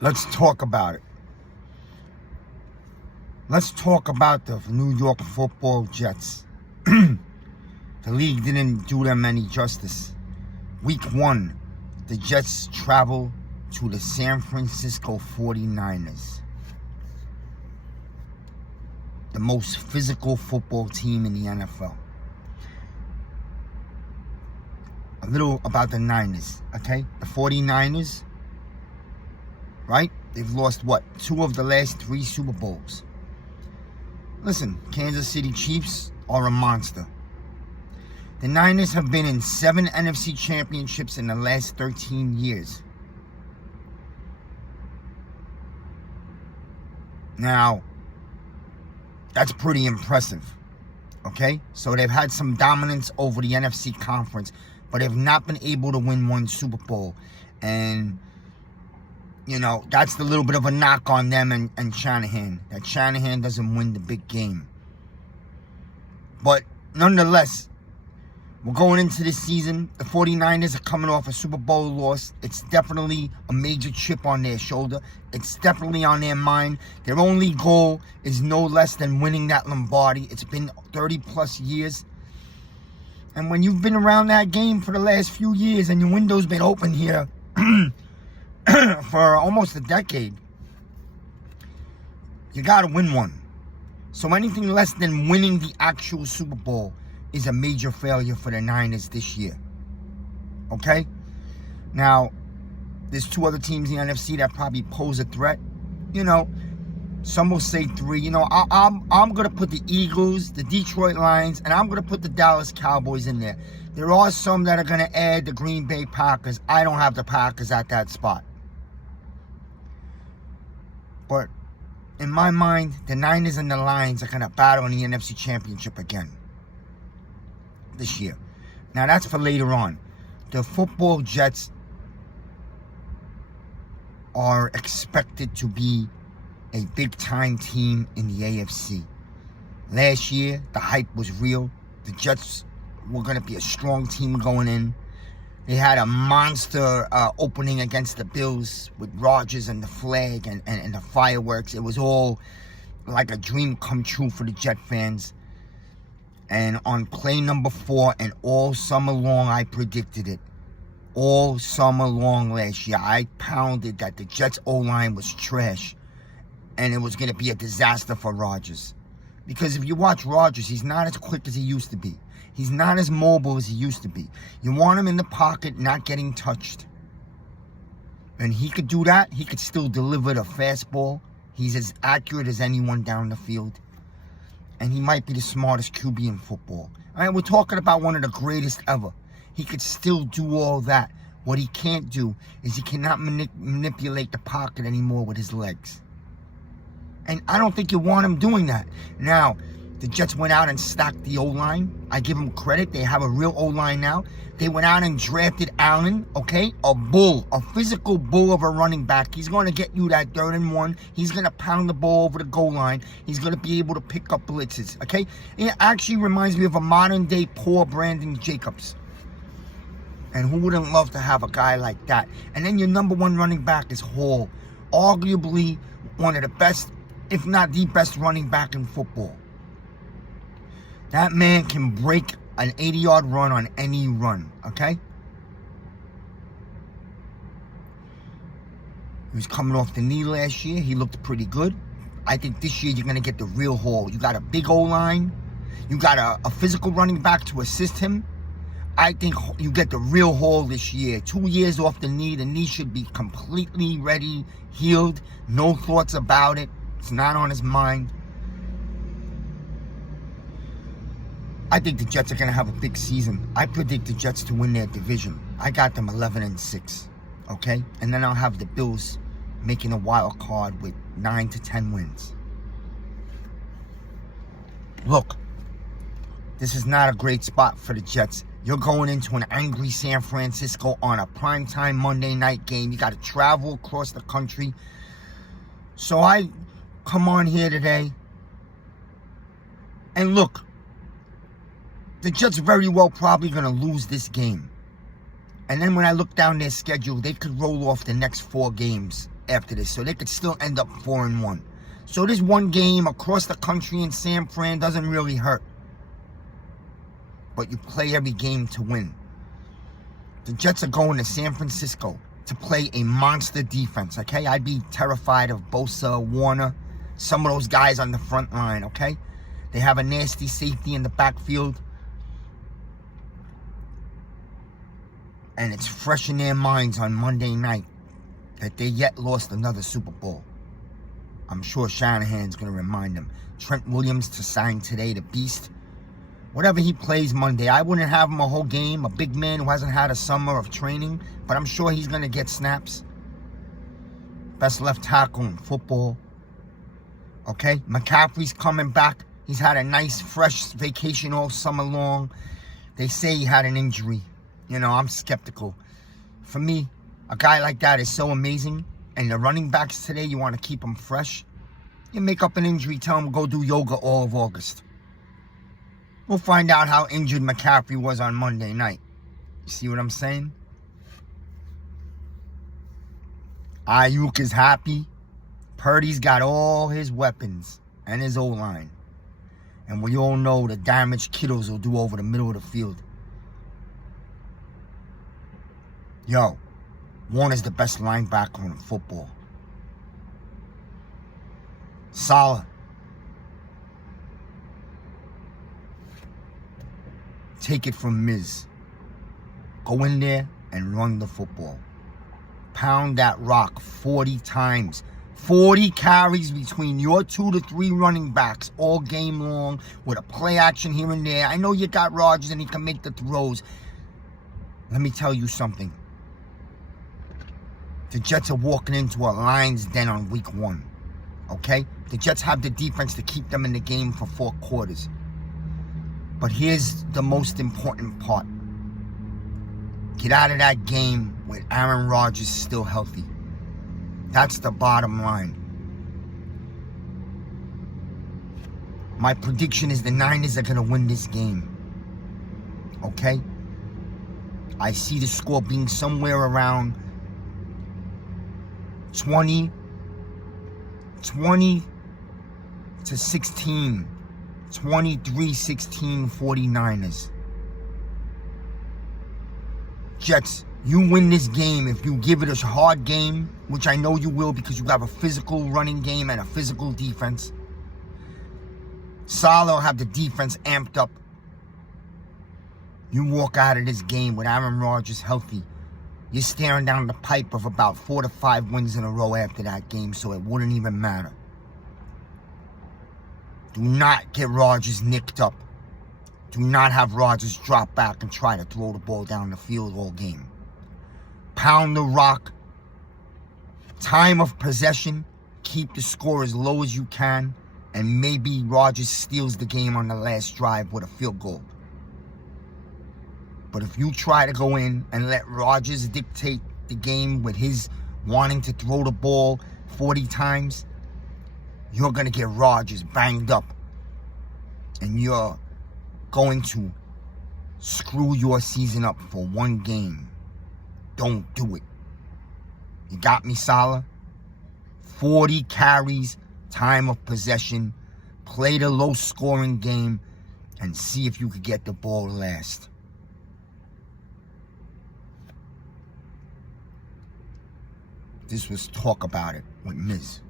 Let's talk about it. Let's talk about the New York Football Jets. The league didn't do them any justice. Week 1, the Jets travel to the San Francisco 49ers. The most physical football team in the NFL. A little about the Niners, okay? The 49ers, right? They've lost, 2 of the last 3 Super Bowls. Listen, Kansas City Chiefs are a monster. The Niners have been in 7 NFC championships in the last 13 years. Now, that's pretty impressive, okay? So they've had some dominance over the NFC conference, but they've not been able to win one Super Bowl. And, that's the little bit of a knock on them and Shanahan. That Shanahan doesn't win the big game. But nonetheless, we're going into this season. The 49ers are coming off a Super Bowl loss. It's definitely a major chip on their shoulder. It's definitely on their mind. Their only goal is no less than winning that Lombardi. It's been 30 plus years. And when you've been around that game for the last few years and your window's been open here for almost a decade, you got to win one. So anything less than winning the actual Super Bowl is a major failure for the Niners this year. Okay? Now, there's 2 other teams in the NFC that probably pose a threat. Some will say 3. I'm going to put the Eagles, the Detroit Lions, and I'm going to put the Dallas Cowboys in there. There are some that are going to add the Green Bay Packers. I don't have the Packers at that spot. But in my mind, the Niners and the Lions are going to battle in the NFC Championship again this year. Now, that's for later on. The football Jets are expected to be a big-time team in the AFC. Last year, the hype was real. The Jets were going to be a strong team going in. They had a monster opening against the Bills with Rodgers and the flag and the fireworks. It was all like a dream come true for the Jet fans. And on play number 4 and all summer long, I predicted it. All summer long last year, I pounded that the Jets O-line was trash. And it was going to be a disaster for Rodgers. Because if you watch Rodgers, he's not as quick as he used to be. He's not as mobile as he used to be. You want him in the pocket, not getting touched. And he could do that. He could still deliver the fastball. He's as accurate as anyone down the field. And he might be the smartest QB in football. All right, we're talking about one of the greatest ever. He could still do all that. What he can't do is he cannot manipulate the pocket anymore with his legs. And I don't think you want him doing that. Now, the Jets went out and stocked the O-line. I give them credit. They have a real O-line now. They went out and drafted Allen, okay? A bull, a physical bull of a running back. He's going to get you that 3rd and 1. He's going to pound the ball over the goal line. He's going to be able to pick up blitzes, okay? It actually reminds me of a modern-day poor Brandon Jacobs. And who wouldn't love to have a guy like that? And then your number 1 running back is Hall. Arguably one of the best, if not the best running back in football. That man can break an 80-yard run on any run, okay? He was coming off the knee last year. He looked pretty good. I think this year you're going to get the real Hall. You got a big O-line. You got a physical running back to assist him. I think you get the real Hall this year. 2 years off the knee. The knee should be completely ready, healed. No thoughts about it. It's not on his mind. I think the Jets are going to have a big season. I predict the Jets to win their division. I got them 11-6, okay? And then I'll have the Bills making a wild card with 9 to 10 wins. Look, this is not a great spot for the Jets. You're going into an angry San Francisco on a primetime Monday night game. You got to travel across the country. So I come on here today. And look, the Jets are very well probably going to lose this game. And then when I look down their schedule, they could roll off the next 4 games after this, so they could still end up 4-1. So this one game across the country in San Fran doesn't really hurt. But you play every game to win. The Jets are going to San Francisco to play a monster defense, okay? I'd be terrified of Bosa, Warner, some of those guys on the front line, okay? They have a nasty safety in the backfield. And it's fresh in their minds on Monday night that they yet lost another Super Bowl. I'm sure Shanahan's going to remind them. Trent Williams to sign today, the beast. Whatever he plays Monday, I wouldn't have him a whole game. A big man who hasn't had a summer of training. But I'm sure he's going to get snaps. Best left tackle in football. Okay? McCaffrey's coming back. He's had a nice, fresh vacation all summer long. They say he had an injury. You know, I'm skeptical. For me, a guy like that is so amazing. And the running backs today, you want to keep them fresh. You make up an injury, tell them go do yoga all of August. We'll find out how injured McCaffrey was on Monday night. You see what I'm saying? Ayuk is happy. Purdy's got all his weapons and his O-line. And we all know the damage Kittles will do over the middle of the field. Yo. Warner's the best linebacker in football. Salah. Take it from Miz. Go in there and run the football. Pound that rock 40 times. 40 carries between your 2 to 3 running backs all game long with a play action here and there. I know you got Rodgers and he can make the throws. Let me tell you something. The Jets are walking into a lion's den on week 1. Okay? The Jets have the defense to keep them in the game for 4 quarters. But here's the most important part. Get out of that game with Aaron Rodgers still healthy. That's the bottom line. My prediction is the Niners are going to win this game. Okay? I see the score being somewhere around 20 to 16. 23-16 49ers. Jets, you win this game if you give it a hard game, which I know you will because you have a physical running game and a physical defense. Salah will have the defense amped up. You walk out of this game with Aaron Rodgers healthy. You're staring down the pipe of about 4 to 5 wins in a row after that game, so it wouldn't even matter. Do not get Rodgers nicked up. Do not have Rodgers drop back and try to throw the ball down the field all game. Pound the rock. Time of possession. Keep the score as low as you can. And maybe Rodgers steals the game on the last drive with a field goal. But if you try to go in and let Rodgers dictate the game with his wanting to throw the ball 40 times, you're going to get Rodgers banged up. And you're going to screw your season up for one game. Don't do it. You got me, Salah? 40 carries, time of possession. Play the low-scoring game and see if you could get the ball last. This was Talk About It with Miz.